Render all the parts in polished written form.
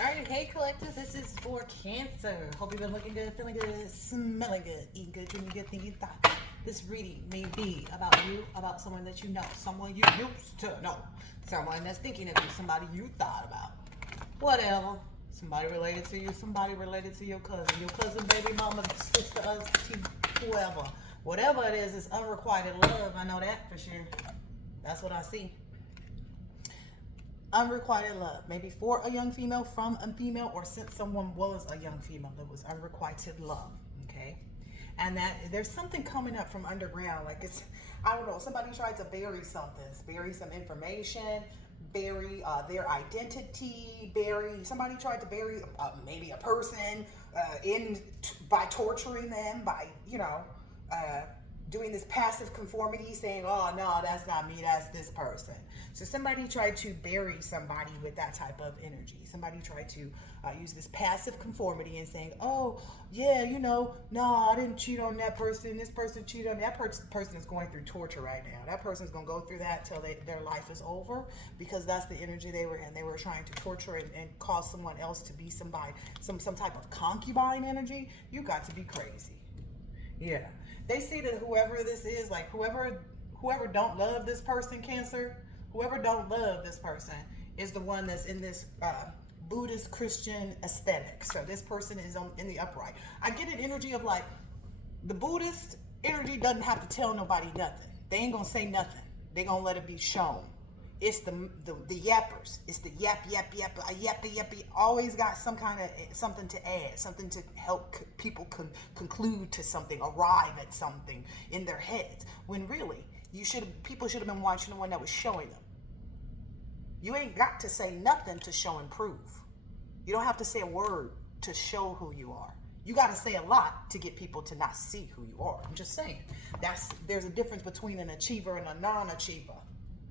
All right, hey collectors, this is for Cancer. Hope you've been looking good, feeling good, smelling good, eating good, drinking good, thinking thoughts. This reading may be about you, about someone that you know, someone you used to know, someone that's thinking of you, somebody you thought about. Whatever. Somebody related to you, somebody related to your cousin, baby mama, sister, us, whoever. Whatever it is, it's unrequited love. I know that for sure. That's what I see. Unrequited love, maybe for a young female, from a female, or since someone was a young female, it was unrequited love. Okay, and that there's something coming up from underground, like it's, I don't know, somebody tried to bury something, bury some information, bury their identity, bury, somebody tried to bury maybe a person in by torturing them, by uh, doing this passive conformity, saying, oh no, that's not me, that's this person. So somebody tried to bury somebody with that type of energy. Somebody tried to use this passive conformity and saying, oh yeah, no, I didn't cheat on that person, this person cheated on me. That person is going through torture right now. That person's going to go through that till their life is over, because that's the energy they were in. They were trying to torture and cause someone else to be somebody, some type of concubine energy. You got to be crazy. Yeah. They see that whoever this is, like whoever don't love this person, Cancer, whoever don't love this person is the one that's in this Buddhist Christian aesthetic. So this person is in the upright. I get an energy of like the Buddhist energy doesn't have to tell nobody nothing. They ain't gonna say nothing. They gonna let it be shown. It's the yappers. It's the yappy. Always got some kind of something to add, something to help people conclude to something, arrive at something in their heads. When really, people should have been watching the one that was showing them. You ain't got to say nothing to show and prove. You don't have to say a word to show who you are. You got to say a lot to get people to not see who you are. I'm just saying. There's a difference between an achiever and a non-achiever.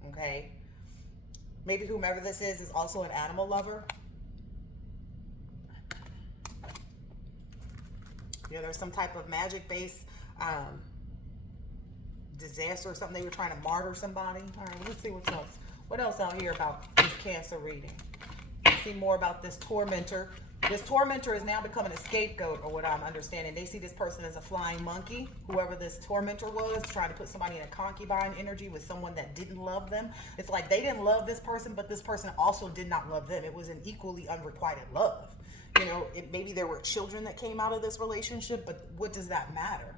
Okay? Maybe whomever this is also an animal lover. There's some type of magic-based disaster or something. They were trying to martyr somebody. All right, let's see what's else. What else out here about this Cancer reading? Let's see more about this tormentor. This tormentor is now becoming a scapegoat, or what I'm understanding. They see this person as a flying monkey. Whoever this tormentor was, trying to put somebody in a concubine energy with someone that didn't love them. It's like they didn't love this person, but this person also did not love them. It was an equally unrequited love. Maybe there were children that came out of this relationship, but what does that matter?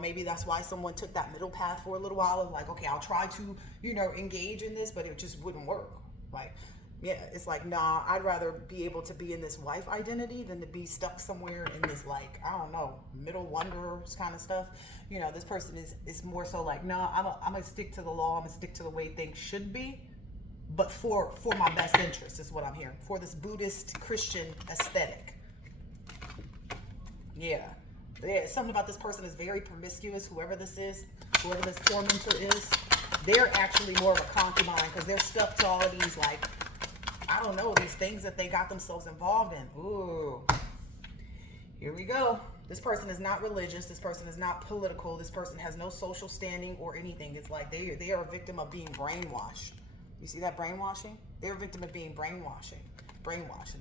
Maybe that's why someone took that middle path for a little while of like, okay, I'll try to, engage in this, but it just wouldn't work. Like, yeah, it's like, nah, I'd rather be able to be in this wife identity than to be stuck somewhere in this, like, I don't know, middle wanderers kind of stuff. This person is more so like, nah, I'm going to stick to the law. I'm going to stick to the way things should be. But for my best interest is what I'm hearing. For this Buddhist Christian aesthetic. Yeah. Something about this person is very promiscuous. Whoever this is, whoever this tormentor is, they're actually more of a concubine because they're stuck to all of these, like, I don't know, these things that they got themselves involved in. Ooh, here we go. This person is not religious. This person is not political. This person has no social standing or anything. It's like they are a victim of being brainwashed. You see that brainwashing? They're a victim of being brainwashed.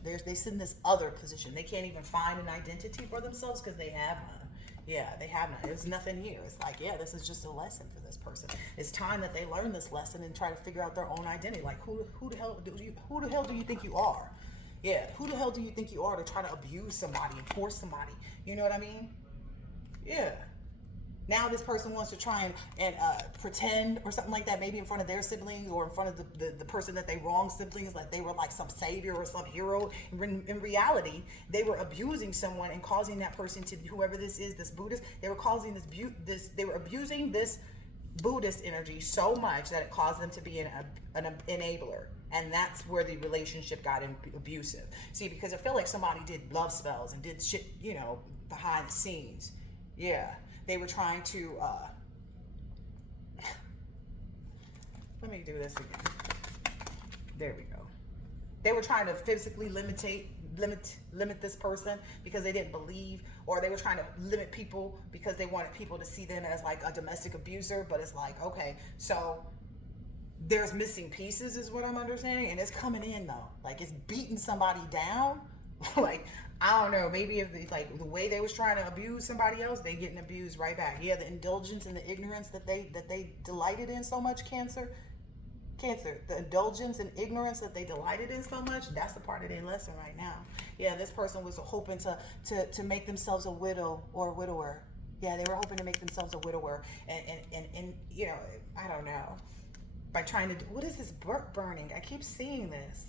They sit in this other position. They can't even find an identity for themselves because they have none. Yeah, they have none. There's nothing here. It's like, yeah, this is just a lesson for this person. It's time that they learn this lesson and try to figure out their own identity. Like, who the hell do you think you are? Yeah, who the hell do you think you are to try to abuse somebody and force somebody? You know what I mean? Yeah. Now this person wants to try and pretend or something like that, maybe in front of their siblings or in front of the person that they wronged siblings, like they were like some savior or some hero. In reality, they were abusing someone and causing that person to, whoever this is, this Buddhist, they were causing they were abusing this Buddhist energy so much that it caused them to be an enabler. And that's where the relationship got abusive. See, because I felt like somebody did love spells and did shit, behind the scenes. Yeah. They were trying to, let me do this again. There we go. They were trying to physically limit this person because they didn't believe, or they were trying to limit people because they wanted people to see them as like a domestic abuser. But it's like, okay, so there's missing pieces is what I'm understanding, and it's coming in though, like it's beating somebody down. Like, I don't know, maybe if they, like the way they was trying to abuse somebody else, they getting abused right back. Yeah, the indulgence and the ignorance that they delighted in so much, cancer, the indulgence and ignorance that they delighted in so much, that's the part of their lesson right now. Yeah, this person was hoping to make themselves a widow or a widower. Yeah, they were hoping to make themselves a widower, and you know, I don't know, by trying to do, what is this burning? I keep seeing this.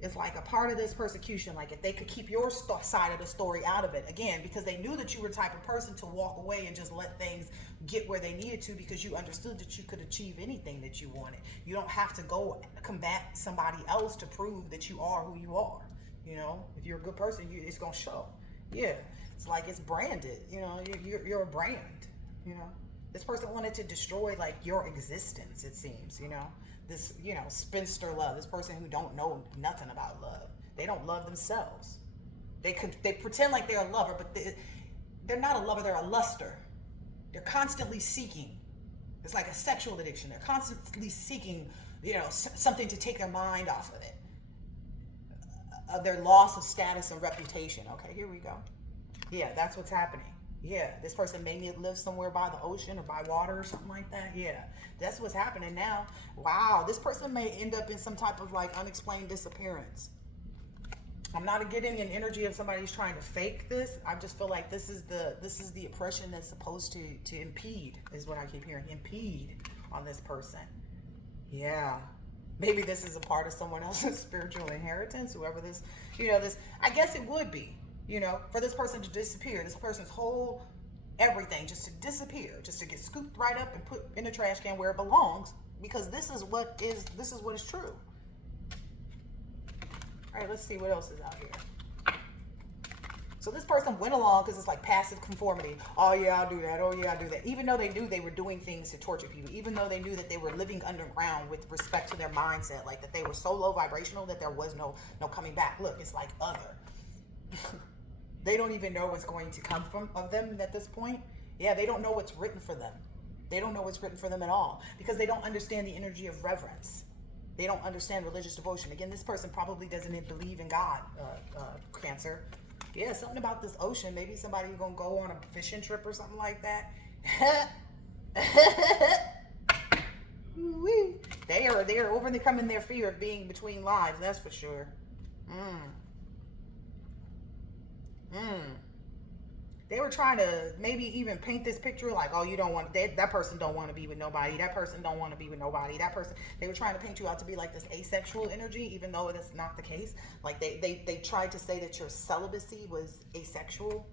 It's like a part of this persecution, like if they could keep your side of the story out of it, again, because they knew that you were the type of person to walk away and just let things get where they needed to, because you understood that you could achieve anything that you wanted. You don't have to go combat somebody else to prove that you are who you are. You know, if you're a good person, it's gonna show. Yeah, it's like it's branded. You know, you're a brand. You know, this person wanted to destroy like your existence, it seems. You know, this, you know, spinster love, this person who don't know nothing about love. They don't love themselves. They pretend like they're a lover, but they're not a lover, they're a luster. They're constantly seeking. It's like a sexual addiction. They're constantly seeking, you know, something to take their mind off of it, of their loss of status and reputation. Okay, here we go. Yeah, that's what's happening. Yeah, this person may live somewhere by the ocean or by water or something like that. Yeah, that's what's happening now. Wow, this person may end up in some type of like unexplained disappearance. I'm not getting an energy of somebody who's trying to fake this. I just feel like this is the oppression that's supposed to impede, is what I keep hearing. Impede on this person. Yeah. Maybe this is a part of someone else's spiritual inheritance, whoever this, you know, this, I guess it would be, you know, for this person to disappear, this person's whole everything just to disappear, just to get scooped right up and put in the trash can where it belongs, because this is what is true. All right, let's see what else is out here. So this person went along because it's like passive conformity. Oh yeah, I'll do that. Oh yeah, I'll do that. Even though they knew they were doing things to torture people, even though they knew that they were living underground with respect to their mindset, like that they were so low vibrational that there was no coming back. Look, it's like other. They don't even know what's going to come from of them at this point. Yeah, they don't know what's written for them. They don't know what's written for them at all, because they don't understand the energy of reverence. They don't understand religious devotion. Again, this person probably doesn't believe in God, Cancer. Yeah, something about this ocean. Maybe somebody gonna go on a fishing trip or something like that. They are overcoming their fear of being between lives. That's for sure. They were trying to maybe even paint this picture like, oh, you don't want that person don't want to be with nobody. That person don't want to be with nobody. That person, they were trying to paint you out to be like this asexual energy, even though that's not the case. Like they tried to say that your celibacy was asexual.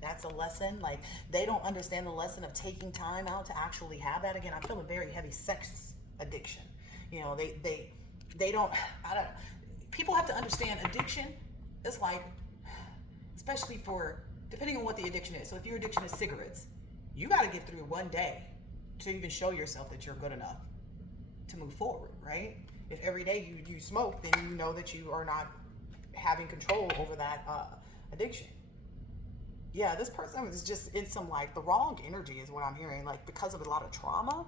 That's a lesson. Like, they don't understand the lesson of taking time out to actually have that. Again, I feel a very heavy sex addiction. You know, they don't, I don't, people have to understand addiction. It's like, especially for, depending on what the addiction is. So if your addiction is cigarettes, you got to get through one day to even show yourself that you're good enough to move forward, right? If every day you smoke, then you know that you are not having control over that addiction. Yeah, this person is just in some like the wrong energy is what I'm hearing, like because of a lot of trauma.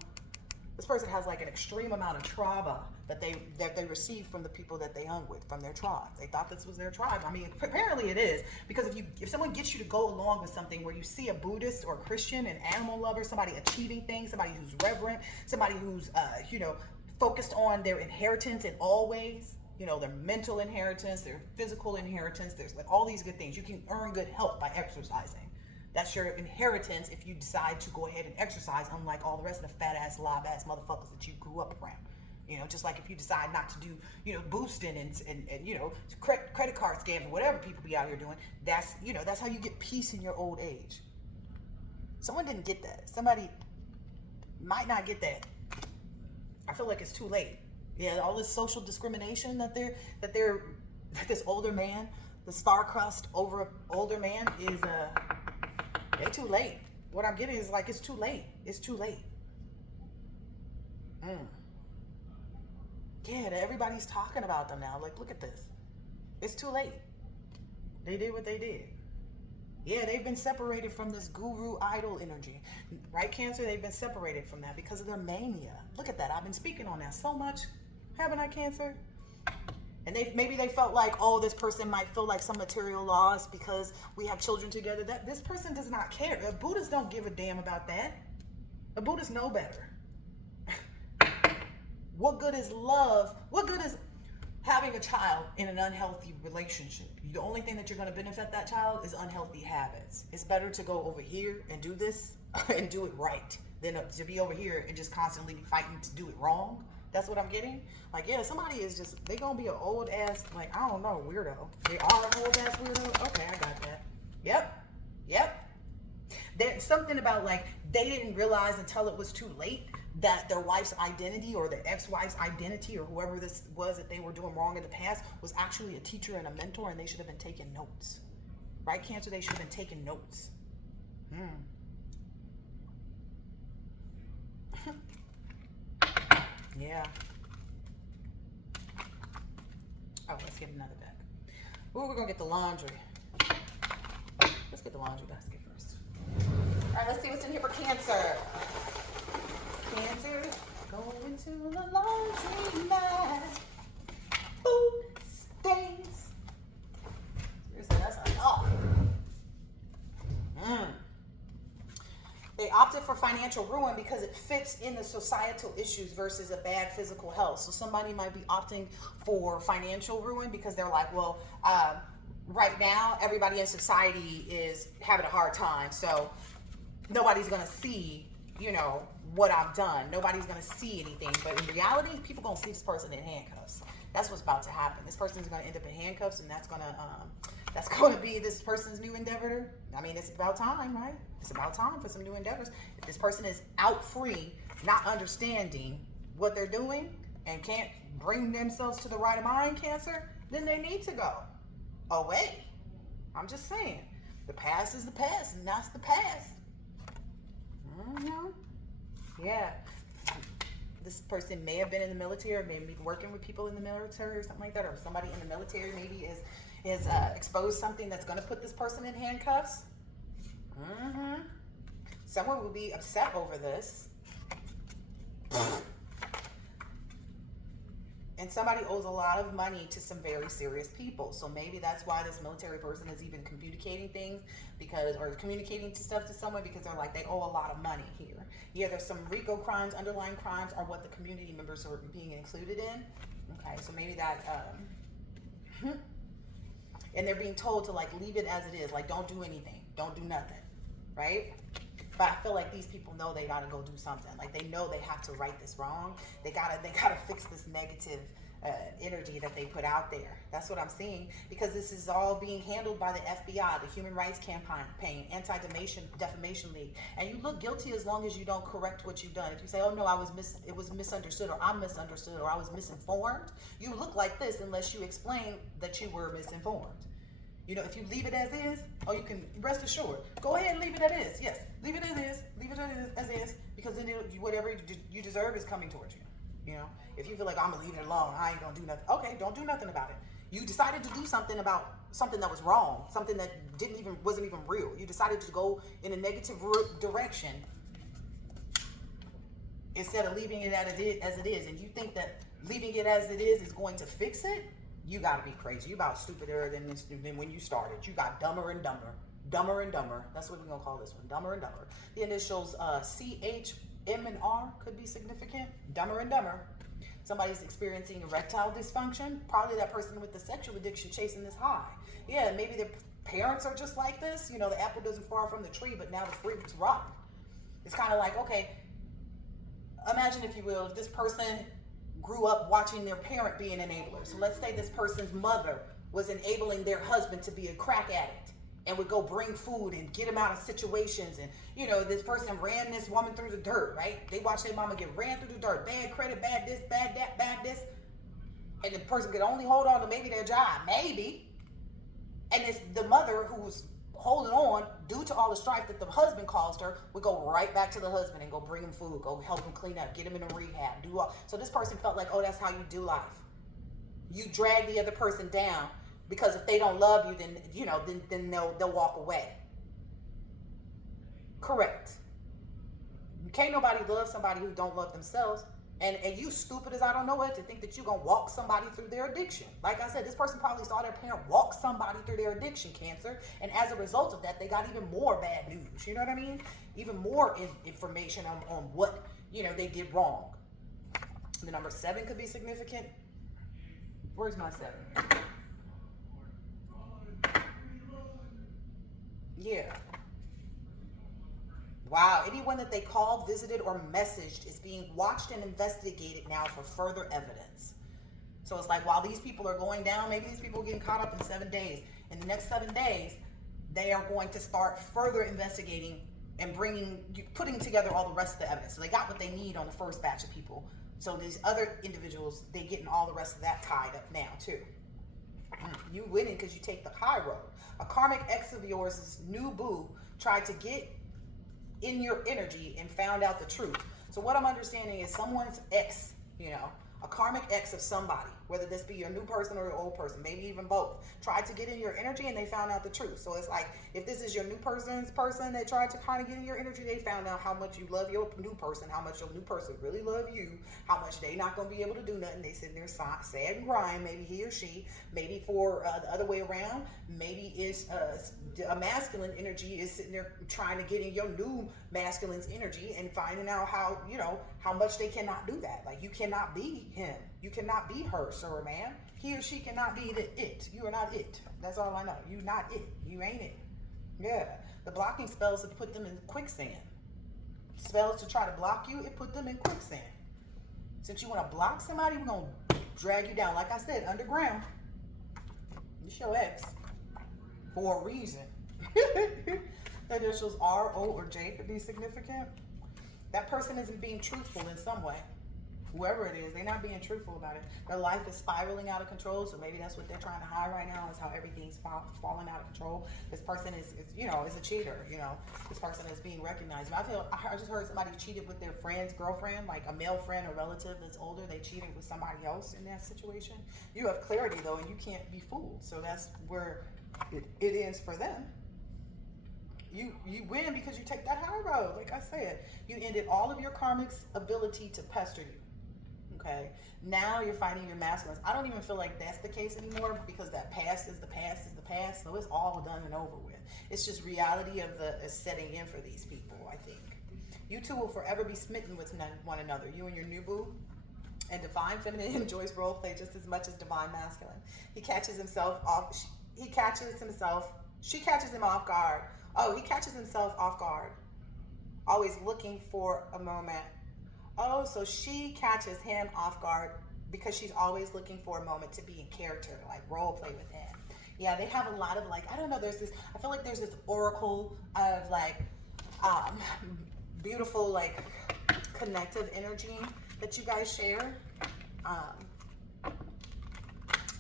This person has like an extreme amount of trauma that they received from the people that they hung with, from their tribe. They thought this was their tribe. I mean, apparently it is, because if someone gets you to go along with something where you see a Buddhist or Christian, an animal lover, somebody achieving things, somebody who's reverent, somebody who's focused on their inheritance in all ways, you know, their mental inheritance, their physical inheritance, there's like all these good things. You can earn good health by exercising. That's your inheritance if you decide to go ahead and exercise, unlike all the rest of the fat ass, lob ass motherfuckers that you grew up around. You know, just like if you decide not to do, you know, boosting and you know, credit card scams or whatever people be out here doing, that's, you know, that's how you get peace in your old age. Someone didn't get that. Somebody might not get that. I feel like it's too late. Yeah, all this social discrimination that this older man, the star-crossed older man is they're too late. What I'm getting is like, it's too late. It's too late. Yeah, everybody's talking about them now. Like, look at this. It's too late. They did what they did. Yeah, they've been separated from this guru idol energy, right, Cancer? They've been separated from that because of their mania. Look at that. I've been speaking on that so much, haven't I, Cancer? And maybe they felt like, oh, this person might feel like some material loss because we have children together. That this person does not care. Buddhists don't give a damn about that. The Buddhists know better. What good is love? What good is having a child in an unhealthy relationship? The only thing that you're going to benefit that child is unhealthy habits. It's better to go over here and do this and do it right than to be over here and just constantly fighting to do it wrong. That's what I'm getting. Like, yeah, somebody is just, they gonna be an old ass, like, I don't know, weirdo. They are an old ass weirdo? Okay, I got that. Yep. There's something about, like, they didn't realize until it was too late that their wife's identity or their ex-wife's identity or whoever this was that they were doing wrong in the past was actually a teacher and a mentor, and they should have been taking notes. Right, Cancer? They should have been taking notes. Yeah. Oh, let's get another bag. Ooh, we're gonna get the laundry. Let's get the laundry basket first. All right, let's see what's in here for Cancer. Cancer, going to the laundry mat. Food stains. Seriously, that's enough. They opted for financial ruin because it fits in the societal issues versus a bad physical health. So somebody might be opting for financial ruin because they're like, well, right now everybody in society is having a hard time. So nobody's going to see, what I've done. Nobody's going to see anything. But in reality, people going to see this person in handcuffs. That's what's about to happen. This person's going to end up in handcuffs, and that's going to be this person's new endeavor. I mean, it's about time, right? It's about time for some new endeavors. If this person is out free, not understanding what they're doing, and can't bring themselves to the right of mind, Cancer, then they need to go away. I'm just saying. The past is the past, and that's the past. Yeah. This person may have been in the military, or maybe working with people in the military or something like that, or somebody in the military maybe is exposed something that's going to put this person in handcuffs. Someone will be upset over this. And somebody owes a lot of money to some very serious people. So maybe that's why this military person is even communicating things or communicating to stuff to someone, because they're like, they owe a lot of money here. Yeah, there's some RICO crimes, underlying crimes are what the community members are being included in. Okay, so maybe that, and they're being told to, like, leave it as it is. Like, don't do anything. Don't do nothing, right? But I feel like these people know they gotta go do something. Like, they know they have to right this wrong. They gotta fix this negative energy that they put out there. That's what I'm seeing, because this is all being handled by the FBI, the Human Rights Campaign, Anti-Defamation League. And you look guilty as long as you don't correct what you've done. If you say, oh no, it was misunderstood, or I'm misunderstood, or I was misinformed, you look like this unless you explain that you were misinformed. If you leave it as is, you can rest assured. Go ahead and leave it as is. Yes, leave it as is. Leave it as is, because then whatever you deserve is coming towards you. If you feel like, I'm gonna leave it alone, I ain't gonna do nothing. Okay, don't do nothing about it. You decided to do something about something that was wrong, something that wasn't even real. You decided to go in a negative direction instead of leaving it as it is, and you think that leaving it as it is going to fix it. You gotta be crazy. You about stupider than when you started. You got dumber and dumber. Dumber and dumber. That's what we're gonna call this one. Dumber and dumber. The initials CH, M, and R could be significant. Dumber and dumber. Somebody's experiencing erectile dysfunction. Probably that person with the sexual addiction chasing this high. Yeah, maybe their parents are just like this. The apple doesn't fall from the tree, but now the fruit is rotten. It's kind of like, okay, imagine, if you will, if this person grew up watching their parent be an enabler. So let's say this person's mother was enabling their husband to be a crack addict and would go bring food and get him out of situations. And, this person ran this woman through the dirt, right? They watched their mama get ran through the dirt. Bad credit, bad this, bad that, bad this. And the person could only hold on to maybe their job, maybe. And it's the mother who was holding on due to all the strife that the husband caused her, would go right back to the husband and go bring him food, go help him clean up, get him in a rehab, so this person felt like, oh, that's how you do life. You drag the other person down, because if they don't love you, then then they'll walk away. Correct. Can't nobody love somebody who don't love themselves. And you stupid as I don't know what to think that you're gonna walk somebody through their addiction. Like I said, this person probably saw their parent walk somebody through their addiction, Cancer, and as a result of that, they got even more bad news. You know what I mean? Even more information on what they did wrong. The number 7 could be significant. Where's my 7? Yeah. Wow, anyone that they called, visited, or messaged is being watched and investigated now for further evidence. So it's like while these people are going down, maybe these people are getting caught up in 7 days. In the next 7 days, they are going to start further investigating and putting together all the rest of the evidence. So they got what they need on the first batch of people. So these other individuals, they're getting all the rest of that tied up now too. You winning because you take the high road. A karmic ex of yours' new boo tried to get in your energy and found out the truth. So what I'm understanding is someone's ex, a karmic ex of somebody, whether this be your new person or your old person, maybe even both, tried to get in your energy and they found out the truth. So it's like, if this is your new person's person that tried to kind of get in your energy, they found out how much you love your new person, how much your new person really love you, how much they not going to be able to do nothing. They sitting there sad and crying, maybe he or she, maybe for the other way around, maybe it's a masculine energy is sitting there trying to get in your new masculine's energy and finding out how much they cannot do that. Like, you cannot be him. You cannot be her, sir or ma'am. He or she cannot be it. You are not it. That's all I know. You not it. You ain't it. Yeah. The blocking spells that put them in quicksand. Spells to try to block you, it put them in quicksand. Since you want to block somebody, we're going to drag you down. Like I said, underground. It's your ex. For a reason. The initials R, O, or J could be significant. That person isn't being truthful in some way. Whoever it is, they're not being truthful about it. Their life is spiraling out of control, so maybe that's what they're trying to hide right now, is how everything's falling out of control. This person is a cheater, This person is being recognized. I just heard somebody cheated with their friend's girlfriend, like a male friend or relative that's older. They cheated with somebody else in that situation. You have clarity, though, and you can't be fooled. So that's where it ends for them. You win because you take that high road. Like I said, you ended all of your karmic's ability to pester you. Okay, now you're finding your masculines. I don't even feel like that's the case anymore, because that past is the past is the past. So it's all done and over with. It's just reality of the setting in for these people, I think. You two will forever be smitten with one another. You and your new boo. And divine feminine enjoys role play just as much as divine masculine. She catches him off guard. Oh, he catches himself off guard. Always looking for a moment. Oh, so she catches him off guard because she's always looking for a moment to be in character, like role play with him. Yeah, they have a lot of I don't know, I feel like there's this oracle of beautiful, connective energy that you guys share.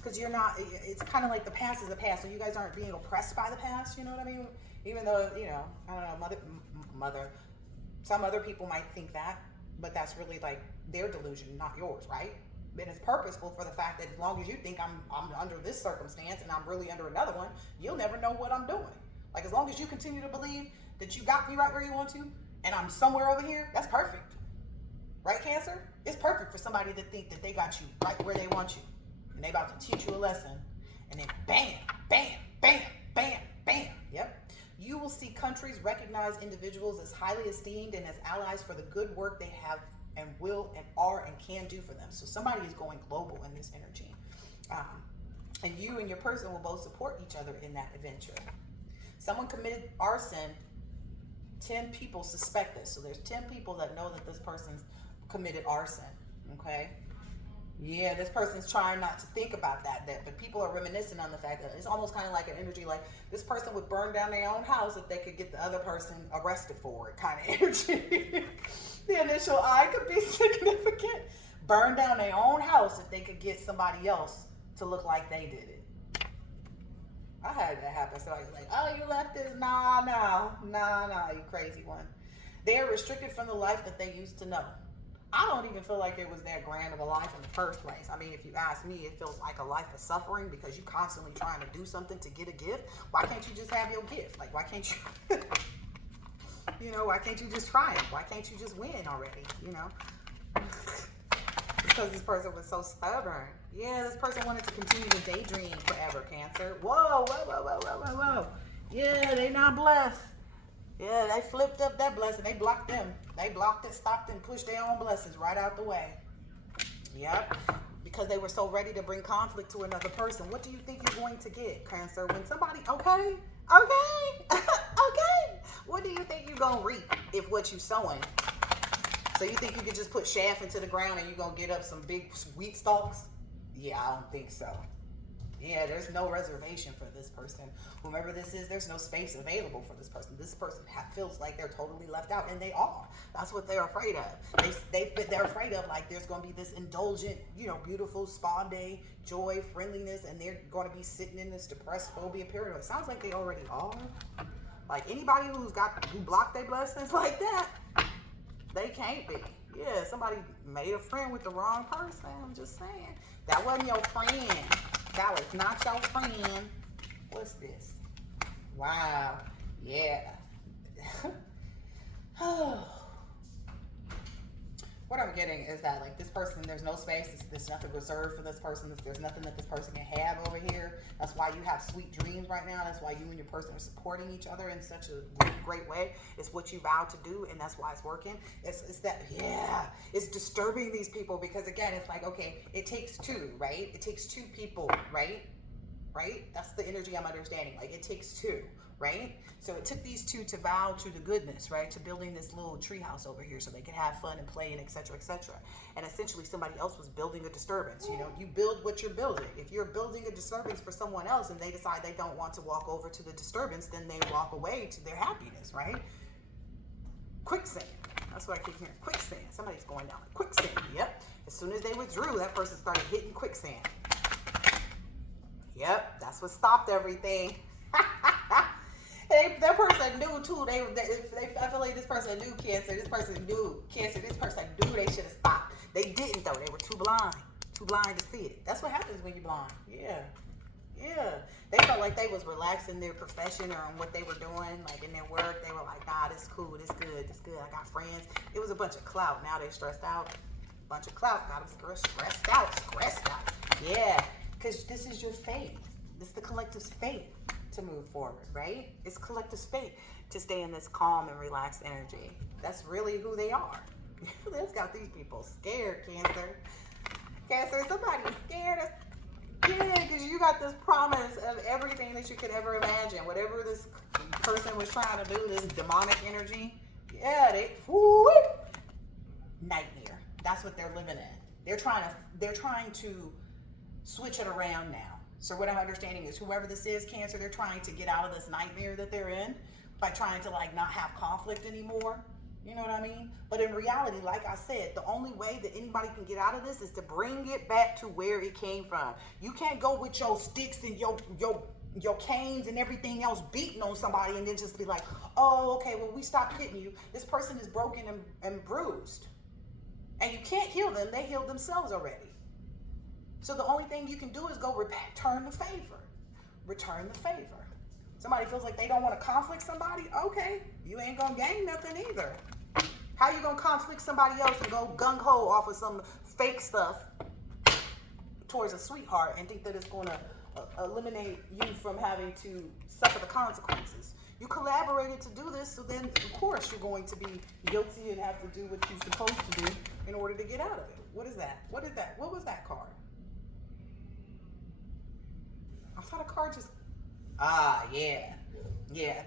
Because it's kind of like the past is the past, so you guys aren't being oppressed by the past, you know what I mean? Even though, I don't know, some other people might think that, but that's really their delusion, not yours, right? And it's purposeful for the fact that as long as you think I'm under this circumstance and I'm really under another one, you'll never know what I'm doing. As long as you continue to believe that you got me right where you want to, and I'm somewhere over here, that's perfect. Right, Cancer? It's perfect for somebody to think that they got you right where they want you. And they about to teach you a lesson. And then bam, bam, bam, bam, bam. Yep. You will see countries recognize individuals as highly esteemed and as allies for the good work they have and will and are and can do for them. So somebody is going global in this energy. And you and your person will both support each other in that adventure. Someone committed arson. 10 people suspect this. So there's 10 people that know that this person's committed arson. Okay? Yeah, this person's trying not to think about that, but people are reminiscing on the fact that it's almost kind of like an energy, like this person would burn down their own house if they could get the other person arrested for it, kind of energy. The initial I could be significant. Burn down their own house if they could get somebody else to look like they did it. I had that happen. So I was like, oh, you left this? Nah, you crazy one. They are restricted from the life that they used to know. I don't even feel like it was that grand of a life in the first place. I mean, if you ask me, it feels like a life of suffering because you're constantly trying to do something to get a gift. Why can't you just have your gift? Why can't you? You know, why can't you just triumph? Why can't you just win already? You know, because this person was so stubborn. Yeah, this person wanted to continue to daydream forever, Cancer. Whoa, whoa, whoa, whoa, whoa, whoa, whoa. Yeah, they not blessed. Yeah, they flipped up that blessing. They blocked them. They blocked it, stopped, and pushed their own blessings right out the way. Yep. Because they were so ready to bring conflict to another person. What do you think you're going to get, Cancer? When somebody, okay, what do you think you're going to reap if what you sowing? So you think you could just put chaff into the ground and you're going to get up some big wheat stalks? Yeah, I don't think so. Yeah, there's no reservation for this person. Whomever this is, there's no space available for this person. This person feels like they're totally left out, and they are. That's what they're afraid of. They're afraid of, like, there's going to be this indulgent, you know, beautiful spa day, joy, friendliness, and they're going to be sitting in this depressed phobia period. It sounds like they already are. Like, anybody who blocked their blessings like that, they can't be. Yeah, somebody made a friend with the wrong person. I'm just saying. That wasn't your friend. That was not your friend. What's this? Wow. Yeah. What I'm getting is that, like, this person, there's no space. There's nothing reserved for this person. There's nothing that this person can have over here. That's why you have sweet dreams right now. That's why you and your person are supporting each other in such a great way. It's what you vowed to do, and that's why it's working. It's that, yeah, it's disturbing these people because, again, it's like, okay, it takes two, right? It takes two people, right? Right? That's the energy I'm understanding. Like, it takes two, right? So it took these two to vow to the goodness, right? To building this little treehouse over here so they could have fun and play and et cetera, et cetera. And essentially somebody else was building a disturbance. You know, you build what you're building. If you're building a disturbance for someone else and they decide they don't want to walk over to the disturbance, then they walk away to their happiness, right? Quicksand. That's what I keep hearing. Quicksand. Somebody's going down like quicksand. Yep. As soon as they withdrew, that person started hitting quicksand. Yep. That's what stopped everything. That person knew too. I feel like this person knew Cancer. This person knew Cancer. This person knew they should have stopped. They didn't though. They were too blind to see it. That's what happens when you're blind. Yeah. They felt like they was relaxed in their profession or on what they were doing, like in their work. They were like, nah, this cool, this good. I got friends. It was a bunch of clout. Now they're stressed out. Bunch of clout. Got them stressed out. Yeah, because this is your fate. This is the collective's fate to move forward, right? It's collective's fate to stay in this calm and relaxed energy. That's really who they are. That's got these people scared, Cancer. Cancer, somebody's scared. Yeah, because you got this promise of everything that you could ever imagine. Whatever this person was trying to do, this demonic energy, yeah, nightmare. That's what they're living in. They're trying to switch it around now. So what I'm understanding is whoever this is, Cancer, they're trying to get out of this nightmare that they're in by trying to, like, not have conflict anymore. You know what I mean? But in reality, like I said, the only way that anybody can get out of this is to bring it back to where it came from. You can't go with your sticks and your canes and everything else beating on somebody and then just be like, oh, okay, well, we stopped hitting you. This person is broken and bruised. And you can't heal them. They healed themselves already. So the only thing you can do is go return the favor. Return the favor. Somebody feels like they don't want to conflict somebody. Okay, you ain't going to gain nothing either. How you going to conflict somebody else and go gung-ho off of some fake stuff towards a sweetheart and think that it's going to eliminate you from having to suffer the consequences? You collaborated to do this, so then, of course, you're going to be guilty and have to do what you're supposed to do in order to get out of it. What is that? What is that? What was that card? I thought a card just... Yeah.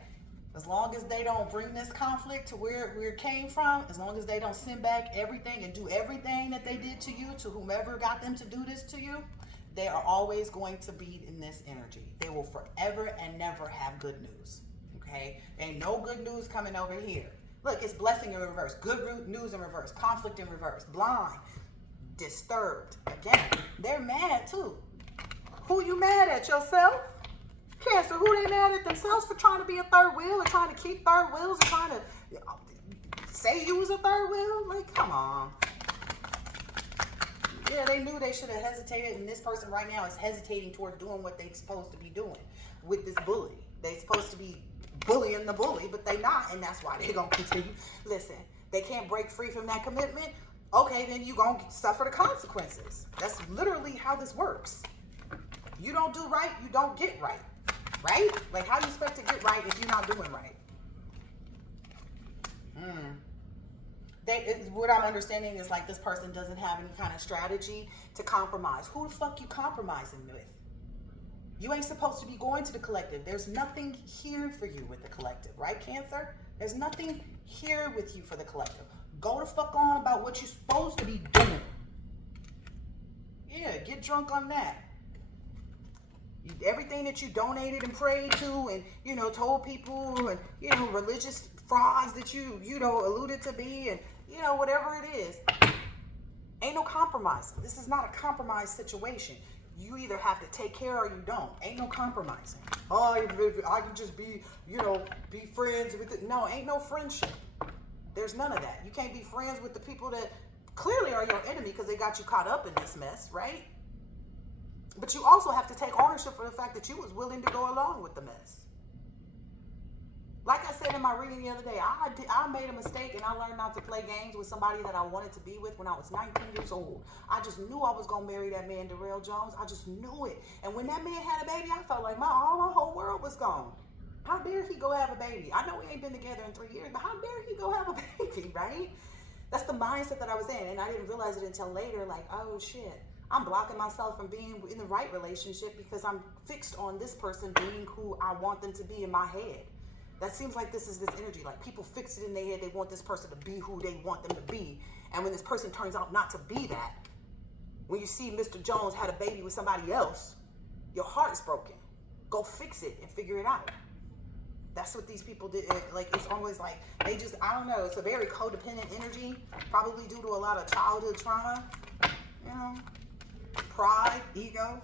As long as they don't bring this conflict to where it came from, as long as they don't send back everything and do everything that they did to you, to whomever got them to do this to you, they are always going to be in this energy. They will forever and never have good news. Okay? Ain't no good news coming over here. Look, it's blessing in reverse. Good news in reverse. Conflict in reverse. Blind. Disturbed. Again, they're mad too. Who you mad at? Yourself? Cancer, who they mad at themselves for trying to be a third wheel or trying to keep third wheels or trying to say you was a third wheel? Like, come on. Yeah, they knew they should have hesitated, and this person right now is hesitating towards doing what they're supposed to be doing with this bully. They're supposed to be bullying the bully, but they not, and that's why they gonna continue. Listen, they can't break free from that commitment. Okay, then you gonna suffer the consequences. That's literally how this works. You don't do right, you don't get right. Right? Like, how you expect to get right if you're not doing right? What I'm understanding is like this person doesn't have any kind of strategy to compromise. Who the fuck you compromising with? You ain't supposed to be going to the collective. There's nothing here for you with the collective, right, Cancer? There's nothing here with you for the collective. Go the fuck on about what you're supposed to be doing. Yeah, get drunk on that. Everything that you donated and prayed to and, you know, told people and, you know, religious frauds that you know, alluded to be and, you know, whatever it is. Ain't no compromise. This is not a compromise situation. You either have to take care or you don't. Ain't no compromising. Oh, I can just be, you know, be friends with it. No, ain't no friendship. There's none of that. You can't be friends with the people that clearly are your enemy because they got you caught up in this mess, right? But you also have to take ownership for the fact that you was willing to go along with the mess. Like I said in my reading the other day, I made a mistake and I learned not to play games with somebody that I wanted to be with when I was 19 years old. I just knew I was going to marry that man, Darrell Jones. I just knew it. And when that man had a baby, I felt like my whole world was gone. How dare he go have a baby? I know we ain't been together in 3 years, but how dare he go have a baby, right? That's the mindset that I was in. And I didn't realize it until later, like, oh shit. I'm blocking myself from being in the right relationship because I'm fixed on this person being who I want them to be in my head. That seems like this is this energy. Like people fix it in their head. They want this person to be who they want them to be. And when this person turns out not to be that, when you see Mr. Jones had a baby with somebody else, your heart is broken. Go fix it and figure it out. That's what these people did. Like, it's always like, they just, I don't know. It's a very codependent energy, probably due to a lot of childhood trauma, you know. Pride, ego.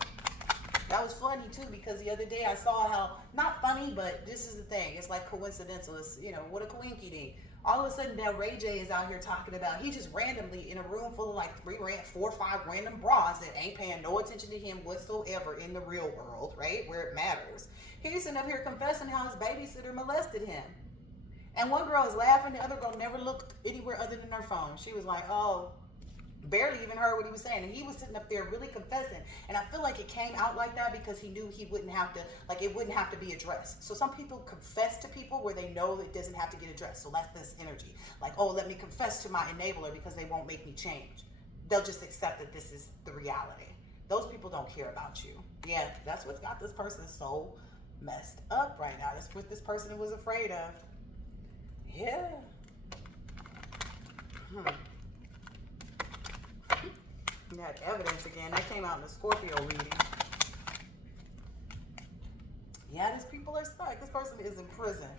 That was funny too because the other day I saw how, not funny, but this is the thing. It's like coincidental. It's, you know, what a coinky ding. All of a sudden now Ray J is out here talking about, he just randomly in a room full of like 4 or 5 random bras that ain't paying no attention to him whatsoever in the real world, right? Where it matters. He's sitting up here confessing how his babysitter molested him. And one girl is laughing, the other girl never looked anywhere other than her phone. She was like, oh, barely even heard what he was saying, and he was sitting up there really confessing. And I feel like it came out like that because he knew he wouldn't have to, like, it wouldn't have to be addressed. So some people confess to people where they know it doesn't have to get addressed. So that's this energy, like, oh, let me confess to my enabler because they won't make me change. They'll just accept that this is the reality. Those people don't care about you. Yeah, that's what's got this person so messed up right now. That's what this person was afraid of. Yeah. That evidence again, that came out in the Scorpio reading. Yeah, these people are stuck. This person is in prison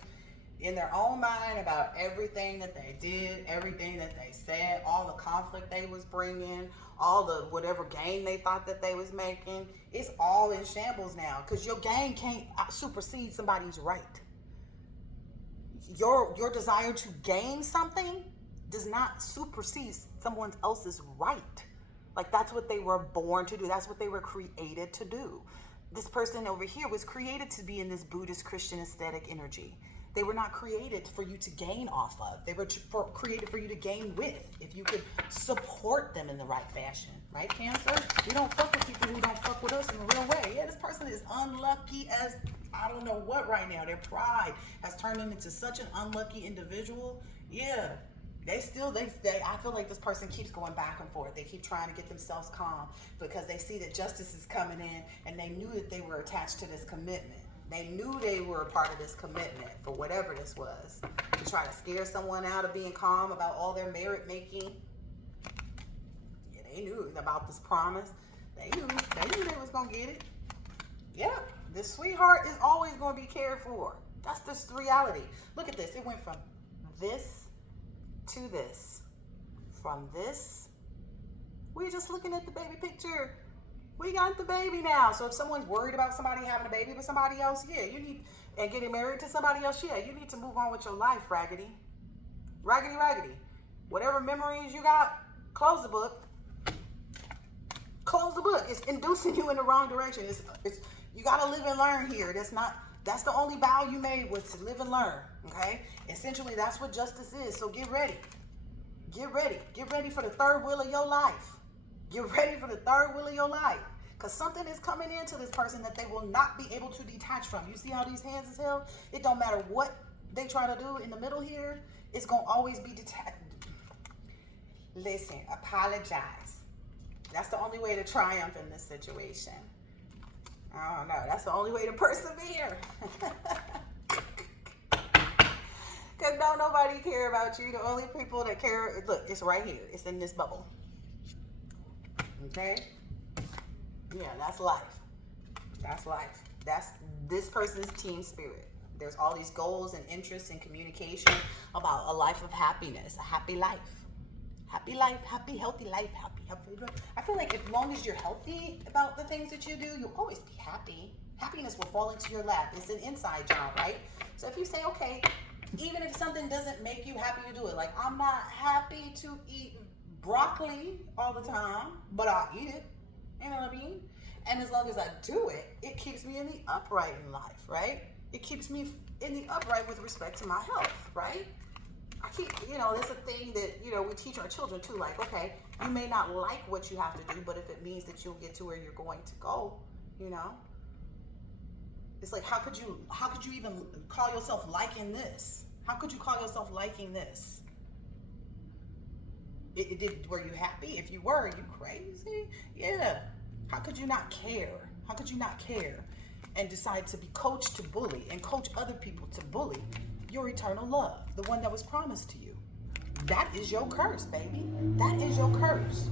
in their own mind about everything that they did, everything that they said, all the conflict they was bringing, all the whatever gain they thought that they was making. It's all in shambles now because your gain can't supersede somebody's right. Your desire to gain something does not supersede someone else's right. Like, that's what they were born to do. That's what they were created to do. This person over here was created to be in this Buddhist Christian aesthetic energy. They were not created for you to gain off of. They were created for you to gain with, if you could support them in the right fashion. Right, Cancer? We don't fuck with people who don't fuck with us in a real way. Yeah, this person is unlucky as I don't know what right now. Their pride has turned them into such an unlucky individual. Yeah. I feel like this person keeps going back and forth. They keep trying to get themselves calm because they see that justice is coming in and they knew that they were attached to this commitment. They knew they were a part of this commitment for whatever this was. To try to scare someone out of being calm about all their merit making. Yeah, they knew about this promise. They knew they was going to get it. Yeah, this sweetheart is always going to be cared for. That's this reality. Look at this. It went from this to this. From this, we're just looking at the baby picture. We got the baby now. So if someone's worried about somebody having a baby with somebody else, yeah, you need, and getting married to somebody else, yeah, you need to move on with your life, raggedy. Raggedy, raggedy. Whatever memories you got, close the book. Close the book. It's inducing you in the wrong direction. It's you got to live and learn here. That's not That's the only vow you made, was to live and learn, okay? Essentially, that's what justice is. So get ready. Get ready. Get ready for the third wheel of your life. Get ready for the third wheel of your life. Because something is coming into this person that they will not be able to detach from. You see how these hands is held? It don't matter what they try to do in the middle here. It's going to always be detached. Listen, apologize. That's the only way to triumph in this situation. I don't know. That's the only way to persevere. Because don't nobody care about you. The only people that care, look, it's right here. It's in this bubble. Okay? Yeah, that's life. That's life. That's this person's team spirit. There's all these goals and interests and communication about a life of happiness, a happy life. Happy life, happy, healthy life, happy, healthy. I feel like as long as you're healthy about the things that you do, you'll always be happy. Happiness will fall into your lap. It's an inside job, right? So if you say, okay, even if something doesn't make you happy to do it, like I'm not happy to eat broccoli all the time, but I'll eat it. You know what I mean? And as long as I do it, it keeps me in the upright in life, right? It keeps me in the upright with respect to my health, right? I keep, there's a thing that, we teach our children too, like, okay, you may not like what you have to do, but if it means that you'll get to where you're going to go, it's like, how could you even call yourself liking this? How could you call yourself liking this? Were you happy? If you were, you crazy? Yeah. How could you not care? How could you not care and decide to be coached to bully and coach other people to bully your eternal love, the one that was promised to you? That is your curse, baby. That is your curse.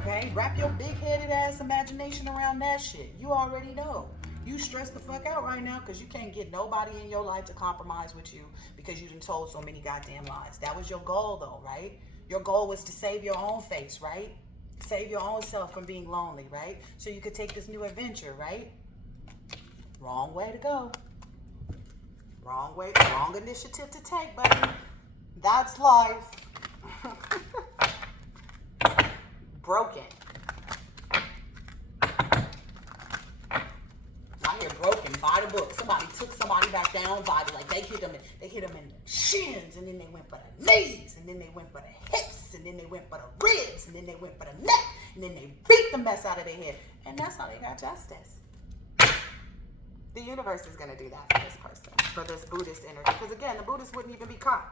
Okay? Wrap your big-headed ass imagination around that shit. You already know. You stressed the fuck out right now because you can't get nobody in your life to compromise with you because you done told so many goddamn lies. That was your goal, though, right? Your goal was to save your own face, right? Save your own self from being lonely, right? So you could take this new adventure, right? Wrong way to go. Wrong way, wrong initiative to take, buddy. That's life. Broken. I hear broken by the book. Somebody took somebody back down by the, like they hit them in the shins, and then they went for the knees, and then they went for the hips, and then they went for the ribs, and then they went for the neck, and then they beat the mess out of their head. And that's how they got justice. The universe is going to do that for this person, for this Buddhist energy. Because again, the Buddhists wouldn't even be caught.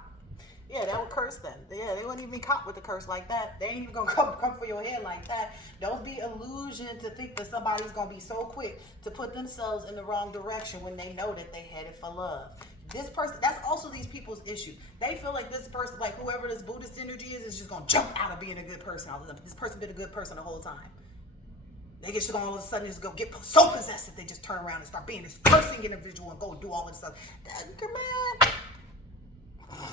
Yeah, that would curse them. Yeah, they wouldn't even be caught with the curse like that. They ain't even going to come for your head like that. Don't be illusioned to think that somebody's going to be so quick to put themselves in the wrong direction when they know that they headed for love. This person, that's also these people's issue. They feel like this person, like whoever this Buddhist energy is just going to jump out of being a good person. This person been a good person the whole time. They just all of a sudden just go get so possessive they just turn around and start being this cursing individual and go do all this stuff. Come on.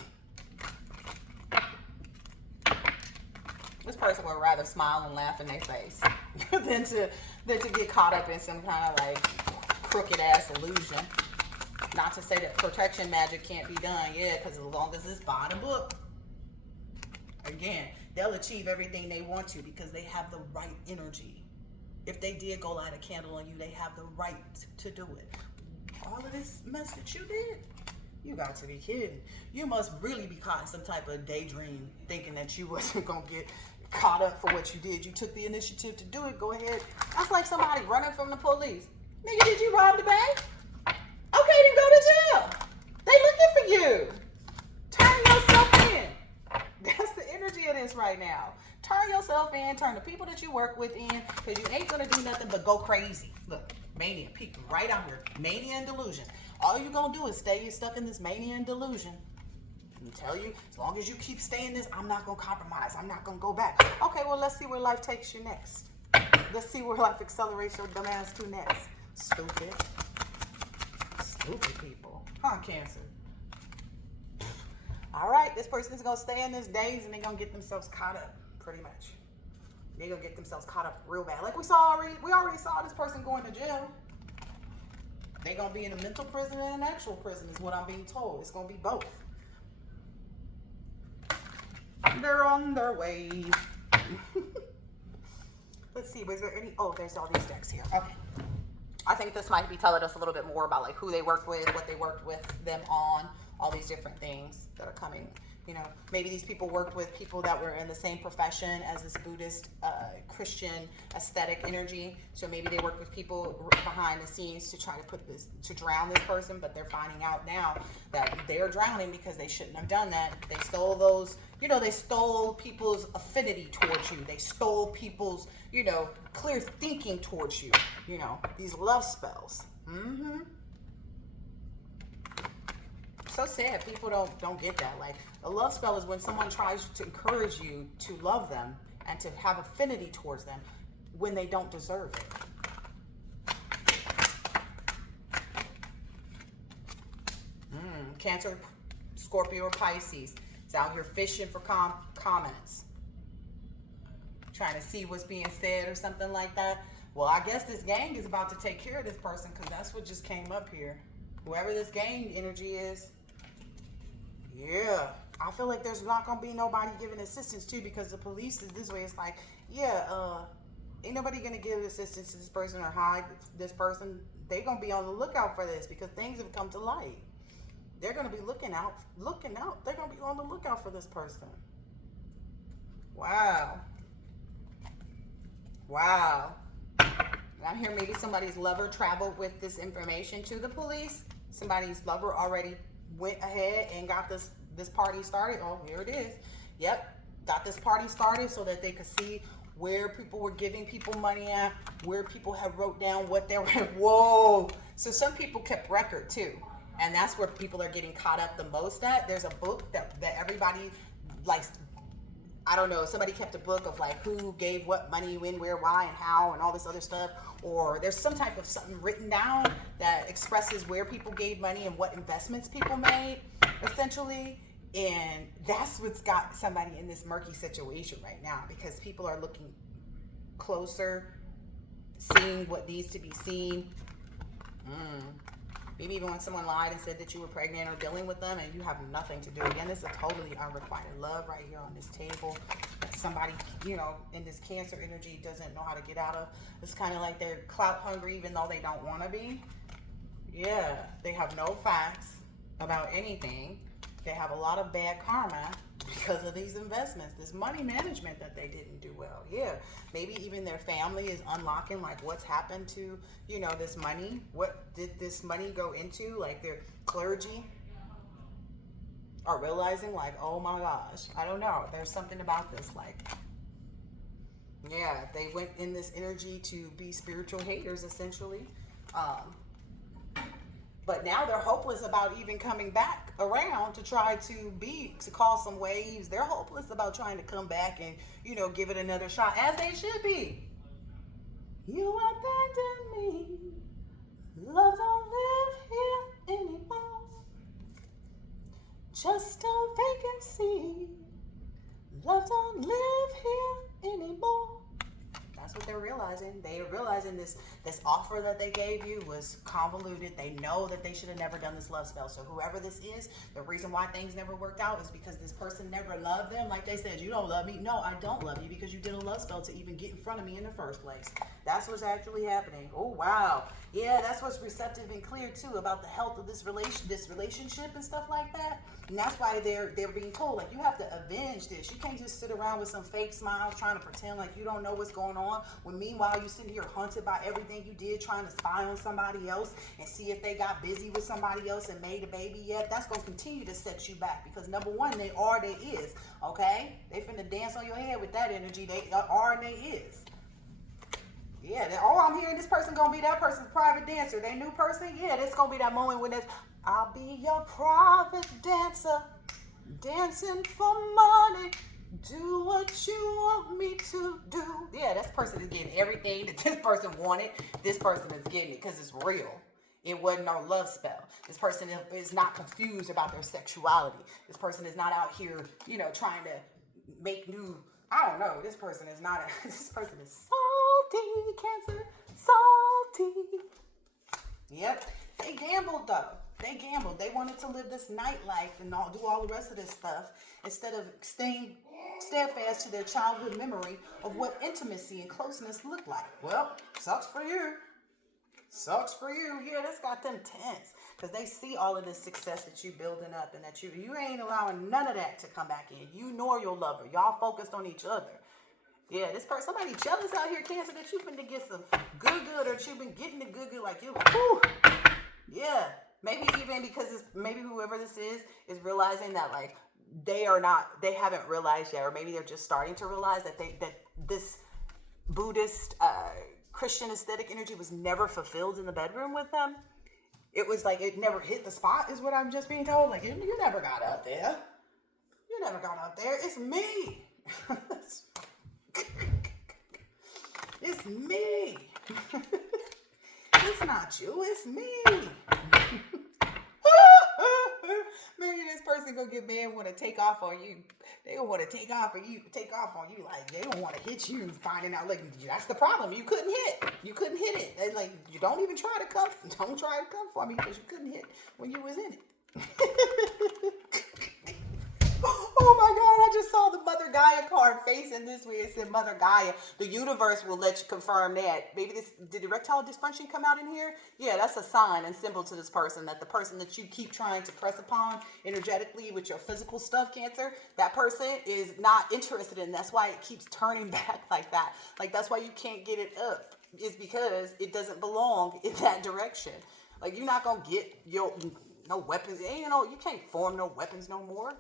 This person would rather smile and laugh in their face than to get caught up in some kind of like crooked ass illusion. Not to say that protection magic can't be done, yeah, because as long as it's by the book, again, they'll achieve everything they want to because they have the right energy. If they did go light a candle on you, they have the right to do it. All of this mess that you did, you got to be kidding. You must really be caught in some type of daydream thinking that you wasn't going to get caught up for what you did. You took the initiative to do it. Go ahead. That's like somebody running from the police. Nigga, did you rob the bank? Okay, then go to jail. They looking for you. Turn yourself in. That's the energy of this right now. Turn yourself in, turn the people that you work with in, because you ain't going to do nothing but go crazy. Look, mania, people right out here. Mania and delusions. All you're going to do is stay stuck in this mania and delusion. I tell you, as long as you keep staying this, I'm not going to compromise. I'm not going to go back. Okay, well, let's see where life takes you next. Let's see where life accelerates your dumb ass to next. Stupid. Stupid people. Huh, Cancer? All right, this person's going to stay in this daze and they're going to get themselves caught up. Pretty much. They're going to get themselves caught up real bad. Like we already saw this person going to jail. They're going to be in a mental prison and an actual prison is what I'm being told. It's going to be both. They're on their way. Let's see, was there any, oh, there's all these decks here. Okay. I think this might be telling us a little bit more about like who they worked with, what they worked with them on, all these different things that are coming. You know, maybe these people worked with people that were in the same profession as this Buddhist, Christian aesthetic energy. So maybe they worked with people behind the scenes to try to to drown this person, but they're finding out now that they're drowning because they shouldn't have done that. They stole those, they stole people's affinity towards you. They stole people's, clear thinking towards you, these love spells. So sad people don't get that. Like, a love spell is when someone tries to encourage you to love them and to have affinity towards them when they don't deserve it. Cancer, Scorpio, or Pisces is out here fishing for comments, trying to see what's being said or something like that. Well, I guess this gang is about to take care of this person because that's what just came up here. Whoever this gang energy is. Yeah, I feel like there's not gonna be nobody giving assistance to, because the police is this way. It's like, ain't nobody gonna give assistance to this person or hide this person. They gonna be on the lookout for this because things have come to light. They're gonna be looking out. They're gonna be on the lookout for this person. Wow. And I'm here, maybe somebody's lover traveled with this information to the police. Somebody's lover already went ahead and got this party started. Oh, here it is. Yep, got this party started so that they could see where people were giving people money at, where people had wrote down what they were. Whoa. So some people kept record too. And that's where people are getting caught up the most at. There's a book that everybody likes. I don't know, somebody kept a book of like who gave what money, when, where, why, and how, and all this other stuff. Or there's some type of something written down that expresses where people gave money and what investments people made, essentially. And that's what's got somebody in this murky situation right now, because people are looking closer, seeing what needs to be seen. Maybe even when someone lied and said that you were pregnant or dealing with them and you have nothing to do. Again, this is a totally unrequited love right here on this table that somebody, in this Cancer energy doesn't know how to get out of. It's kind of like they're clout hungry even though they don't want to be. Yeah, they have no facts about anything. They have a lot of bad karma because of these investments, this money management that they didn't do well. Yeah, maybe even their family is unlocking like what's happened to, this money. What did this money go into? Like their clergy are realizing like, oh my gosh, I don't know. There's something about this. Like, yeah, they went in this energy to be spiritual haters essentially. But now they're hopeless about even coming back around to try to cause some waves. They're hopeless about trying to come back and, give it another shot, as they should be. You abandoned me. Love don't live here anymore. Just a vacancy. Love don't live here anymore. That's what they're realizing. They are realizing this offer that they gave you was convoluted. They know that they should have never done this love spell. So whoever this is, the reason why things never worked out is because this person never loved them. Like they said, you don't love me. No, I don't love you because you did a love spell to even get in front of me in the first place. That's what's actually happening. Oh, wow. Yeah, that's what's receptive and clear too about the health of this relationship and stuff like that. And that's why they're being told, like, you have to avenge this. You can't just sit around with some fake smiles trying to pretend like you don't know what's going on, when meanwhile you sitting here haunted by everything you did, trying to spy on somebody else and see if they got busy with somebody else and made a baby yet. That's going to continue to set you back, because number one, they are, they is. Okay? They finna dance on your head with that energy. They are and they is. Yeah, I'm hearing this person gonna be that person's private dancer. They new person, yeah, this gonna be that moment when it's, I'll be your private dancer, dancing for money, do what you want me to do. Yeah, this person is getting everything that this person wanted. This person is getting it because it's real. It wasn't no love spell. This person is not confused about their sexuality. This person is not out here, trying to make new, I don't know. This person is not, this person is salty, Cancer, salty. Yep. They gambled though. They gambled. They wanted to live this nightlife and do all the rest of this stuff instead of staying steadfast to their childhood memory of what intimacy and closeness looked like. Well, sucks for you. Sucks for you. Yeah, that's got them tense. Because they see all of this success that you building up and that you ain't allowing none of that to come back in. You nor your lover. Y'all focused on each other. Yeah, this person, somebody jealous out here, Cancer, that you finna get some good or that you've been getting the good like you. Whew. Yeah. Maybe even because maybe whoever this is realizing that like they haven't realized yet, or maybe they're just starting to realize that this Buddhist Christian aesthetic energy was never fulfilled in the bedroom with them. It was like it never hit the spot, is what I'm just being told. Like, you never got up there. You never got up there. It's me. It's me. It's not you. It's me. Maybe this person gonna get mad, want to take off on you. They don't want to take off on you. Like, they don't want to hit you, finding out like that's the problem. You couldn't hit it. And like, you don't even try to come. Don't try to come for me because you couldn't hit when you was in it. Oh my God, I just saw the Mother Gaia card facing this way. It said Mother Gaia. The universe will let you confirm that. Maybe did erectile dysfunction come out in here? Yeah, that's a sign and symbol to this person, that the person that you keep trying to press upon energetically with your physical stuff, Cancer, that person is not interested in. That's why it keeps turning back like that. Like, that's why you can't get it up. It's because it doesn't belong in that direction. Like, you're not going to get no weapons. You can't form no weapons no more.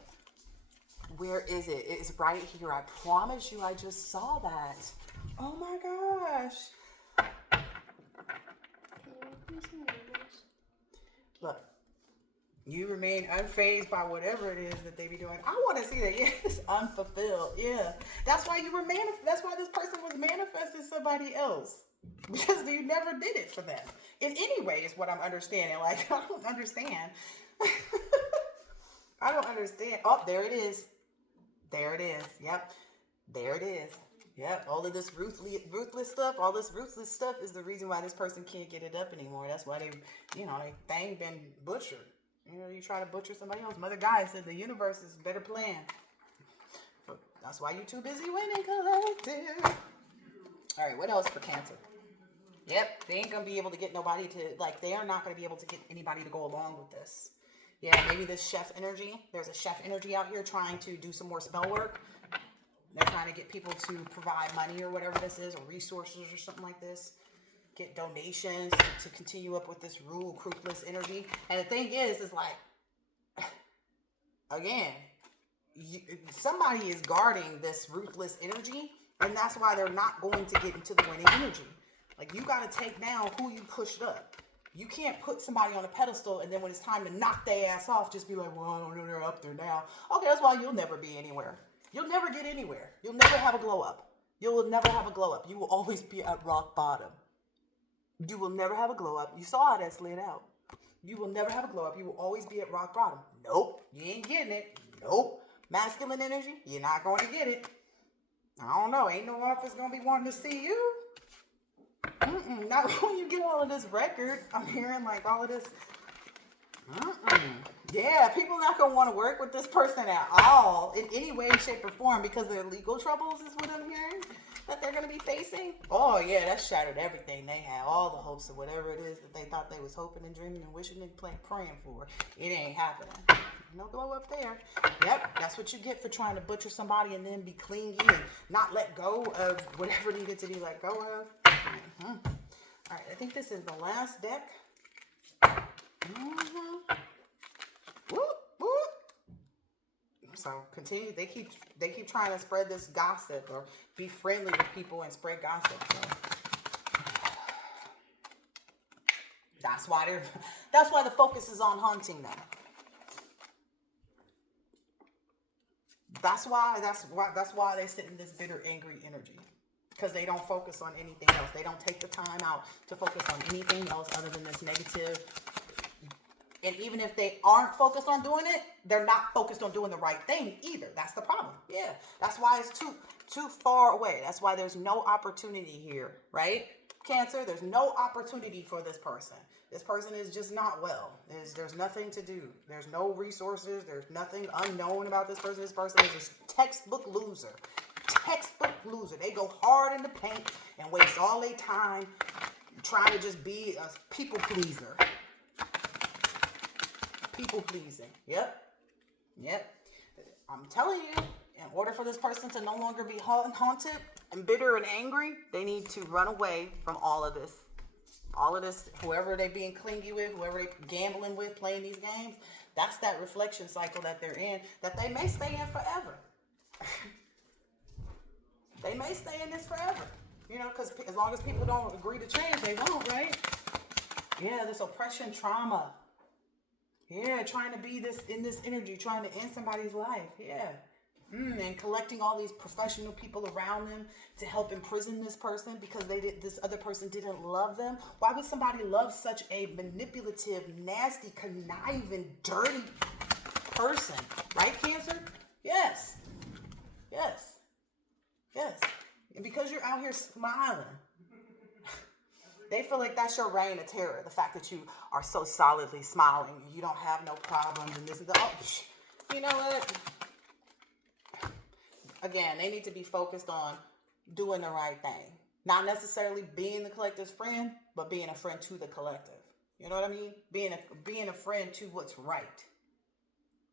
Where is it? It's right here. I promise you, I just saw that. Oh my gosh. Look, you remain unfazed by whatever it is that they be doing. I want to see that. Yeah, it's unfulfilled. Yeah. That's why that's why this person was manifesting somebody else. Because you never did it for them. In any way is what I'm understanding. Like, I don't understand. I don't understand. Oh, there it is. There it is. Yep. There it is. Yep. All of this ruthless stuff is the reason why this person can't get it up anymore. That's why they thing been butchered. You try to butcher somebody else. Mother Gaia said the universe is a better plan. That's why you too busy winning collective. All right. What else for Cancer? Yep. They ain't going to be able to get nobody to, like, they are not going to be able to get anybody to go along with this. Yeah, maybe this chef energy. There's a chef energy out here trying to do some more spell work. They're trying to get people to provide money or whatever this is, or resources or something like this. Get donations to continue up with this ruthless energy. And the thing is like, again, somebody is guarding this ruthless energy, and that's why they're not going to get into the winning energy. Like, you got to take down who you pushed up. You can't put somebody on a pedestal and then when it's time to knock their ass off, just be like, well, I don't know, they're up there now. Okay, that's why you'll never be anywhere. You'll never get anywhere. You'll never have a glow up. You will never have a glow up. You will always be at rock bottom. You will never have a glow up. You saw how that slid out. You will never have a glow up. You will always be at rock bottom. Nope, you ain't getting it. Nope. Masculine energy, you're not going to get it. I don't know. Ain't no office going to be wanting to see you. Not when you get all of this record. I'm hearing like all of this. Yeah, people not gonna want to work with this person at all in any way, shape, or form because of their legal troubles is what I'm hearing that they're gonna be facing. Oh yeah, that shattered everything they had, all the hopes of whatever it is that they thought they was hoping and dreaming and wishing and praying for. It ain't happening. No glow up there. Yep, that's what you get for trying to butcher somebody and then be clingy and not let go of whatever needed to be let go of. All right, I think this is the last deck. Whoop, whoop. So continue. They keep trying to spread this gossip or be friendly with people and spread gossip. So that's why the focus is on hunting them. That's why they sit in this bitter, angry energy. Because they don't focus on anything else. They don't take the time out to focus on anything else other than this negative. And even if they aren't focused on doing it, they're not focused on doing the right thing either. That's the problem. Yeah. That's why it's too far away. That's why there's no opportunity here, right? Cancer, there's no opportunity for this person. This person is just not well. There's nothing to do. There's no resources. There's nothing unknown about this person. This person is a textbook loser. Textbook loser. They go hard in the paint and waste all their time trying to just be a people pleaser. People pleasing. Yep. I'm telling you, in order for this person to no longer be haunted and bitter and angry, they need to run away from all of this. All of this, whoever they being clingy with, whoever they gambling with, playing these games, that's that reflection cycle that they're in, that they may stay in forever. They may stay in this forever. You know, because as long as people don't agree to change, they won't, right? Yeah, this oppression, trauma. Yeah, trying to be this in this energy, trying to end somebody's life. Yeah. And collecting all these professional people around them to help imprison this person because this other person didn't love them. Why would somebody love such a manipulative, nasty, conniving, dirty person? Right, Cancer? Yes. And because you're out here smiling, they feel like that's your reign of terror. The fact that you are so solidly smiling, you don't have no problems, and this and that. Oh, you know what? Again, they need to be focused on doing the right thing. Not necessarily being the collective's friend, but being a friend to the collective. You know what I mean? Being a friend to what's right.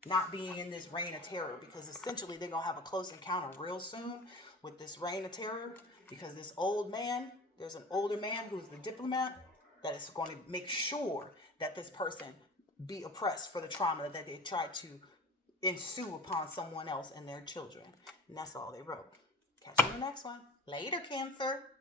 Not being in this reign of terror, because essentially they're going to have a close encounter real soon with this reign of terror, because this old man, there's an older man who's the diplomat that is going to make sure that this person be oppressed for the trauma that they tried to ensue upon someone else and their children. And that's all they wrote. Catch you in the next one. Later, Cancer.